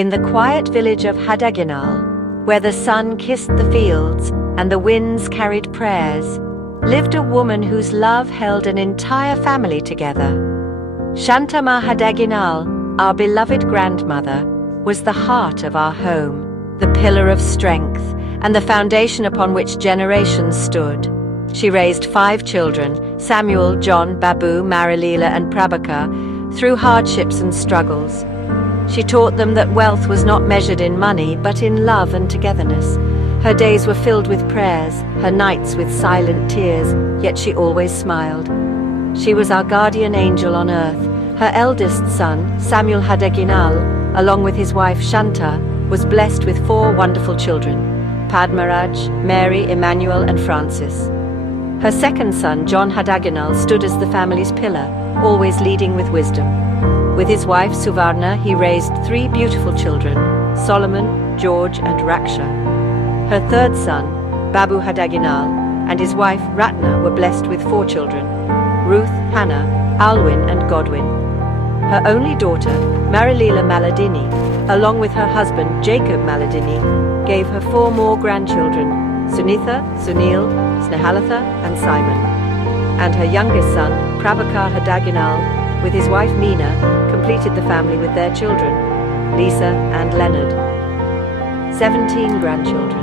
In the quiet village of Hadaginal, where the sun kissed the fields and the winds carried prayers, lived a woman whose love held an entire family together. Shantama Hadaginal, our beloved grandmother, was the heart of our home, the pillar of strength, and the foundation upon which generations stood. She raised 5 children, Samuel, John, Babu, Marilila, and Prabhakar, through hardships and struggles. She taught them that wealth was not measured in money, but in love and togetherness. Her days were filled with prayers, her nights with silent tears, yet she always smiled. She was our guardian angel on earth. Her eldest son, Samuel Hadaginal, along with his wife Shanta, was blessed with 4 wonderful children, Padmaraj, Mary, Emmanuel, and Francis. Her second son, John Hadaginal, stood as the family's pillar, always leading with wisdom. With his wife Suvarna, he raised 3 beautiful children, Solomon, George, and Raksha. Her third son, Babu Hadaginal, and his wife Ratna were blessed with 4 children, Ruth, Hannah, Alwyn, and Godwin. Her only daughter, Marilila Maladini, along with her husband Jacob Maladini, gave her 4 more grandchildren, Sunitha, Sunil, Snehalatha, and Simon. And her youngest son, Prabhakar Hadaginal, with his wife Meena, completed the family with their children, Lisa and Leonard. 17 grandchildren,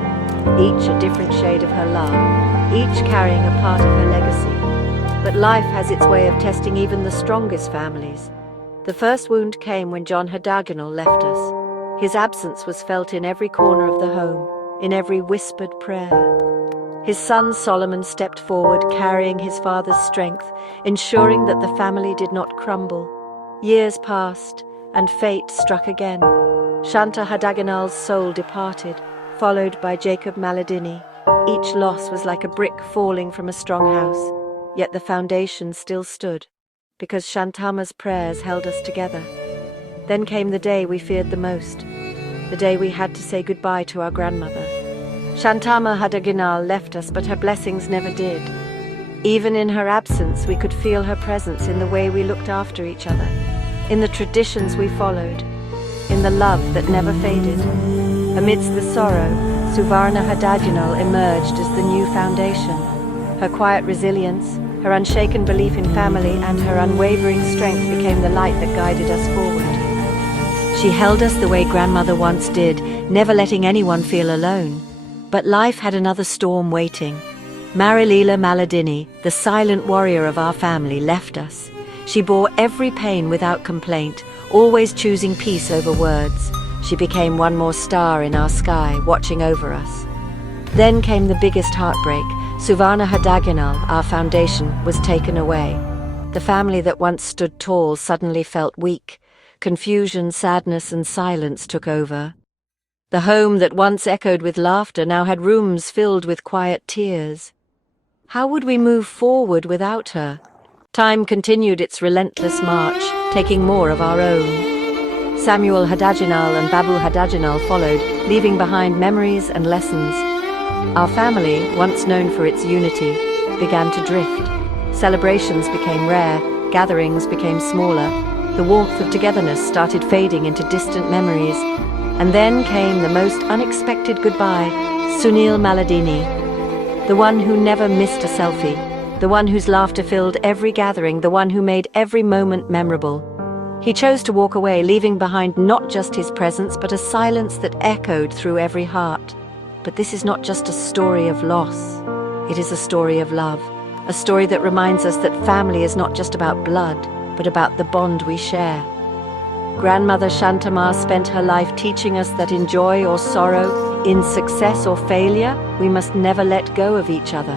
each a different shade of her love, each carrying a part of her legacy. But life has its way of testing even the strongest families. The first wound came when John Hadaginal left us. His absence was felt in every corner of the home, in every whispered prayer. His son Solomon stepped forward, carrying his father's strength, ensuring that the family did not crumble. Years passed, and fate struck again. Shanta Hadaginal's soul departed, followed by Jacob Maladini. Each loss was like a brick falling from a strong house, yet the foundation still stood, because Shantama's prayers held us together. Then came the day we feared the most, the day we had to say goodbye to our grandmother. Shantama Hadaginal left us, but her blessings never did. Even in her absence, we could feel her presence in the way we looked after each other, in the traditions we followed, in the love that never faded. Amidst the sorrow, Suvarna Hadaginal emerged as the new foundation. Her quiet resilience, her unshaken belief in family, and her unwavering strength became the light that guided us forward. She held us the way grandmother once did, never letting anyone feel alone. But life had another storm waiting. Marilila Maladini, the silent warrior of our family, left us. She bore every pain without complaint, always choosing peace over words. She became one more star in our sky, watching over us. Then came the biggest heartbreak. Suvarna Hadaginal, our foundation, was taken away. The family that once stood tall suddenly felt weak. Confusion, sadness, and silence took over. The home that once echoed with laughter now had rooms filled with quiet tears. How would we move forward without her? Time continued its relentless march, taking more of our own. Samuel Hadaginal and Babu Hadaginal followed, leaving behind memories and lessons. Our family, once known for its unity, began to drift. Celebrations became rare, gatherings became smaller. The warmth of togetherness started fading into distant memories. And then came the most unexpected goodbye, Sunil Maladini, the one who never missed a selfie, the one whose laughter filled every gathering, the one who made every moment memorable. He chose to walk away, leaving behind not just his presence, but a silence that echoed through every heart. But this is not just a story of loss. It is a story of love, a story that reminds us that family is not just about blood, but about the bond we share. Grandmother Shantama spent her life teaching us that in joy or sorrow, in success or failure, we must never let go of each other.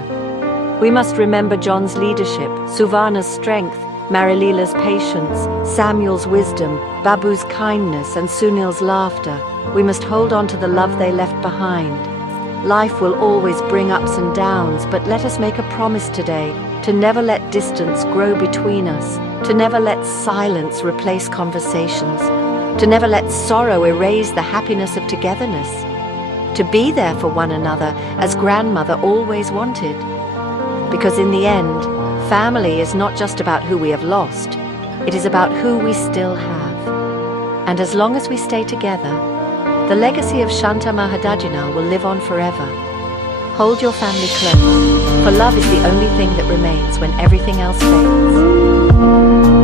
We must remember John's leadership, Suvarna's strength, Marilila's patience, Samuel's wisdom, Babu's kindness, and Sunil's laughter. We must hold on to the love they left behind. Life will always bring ups and downs, but let us make a promise today to never let distance grow between us, to never let silence replace conversations, to never let sorrow erase the happiness of togetherness, to be there for one another as grandmother always wanted. Because in the end, family is not just about who we have lost, it is about who we still have. And as long as we stay together, The legacy of Shantama Hadaginal will live on forever. Hold your family close, for love is the only thing that remains when everything else fades.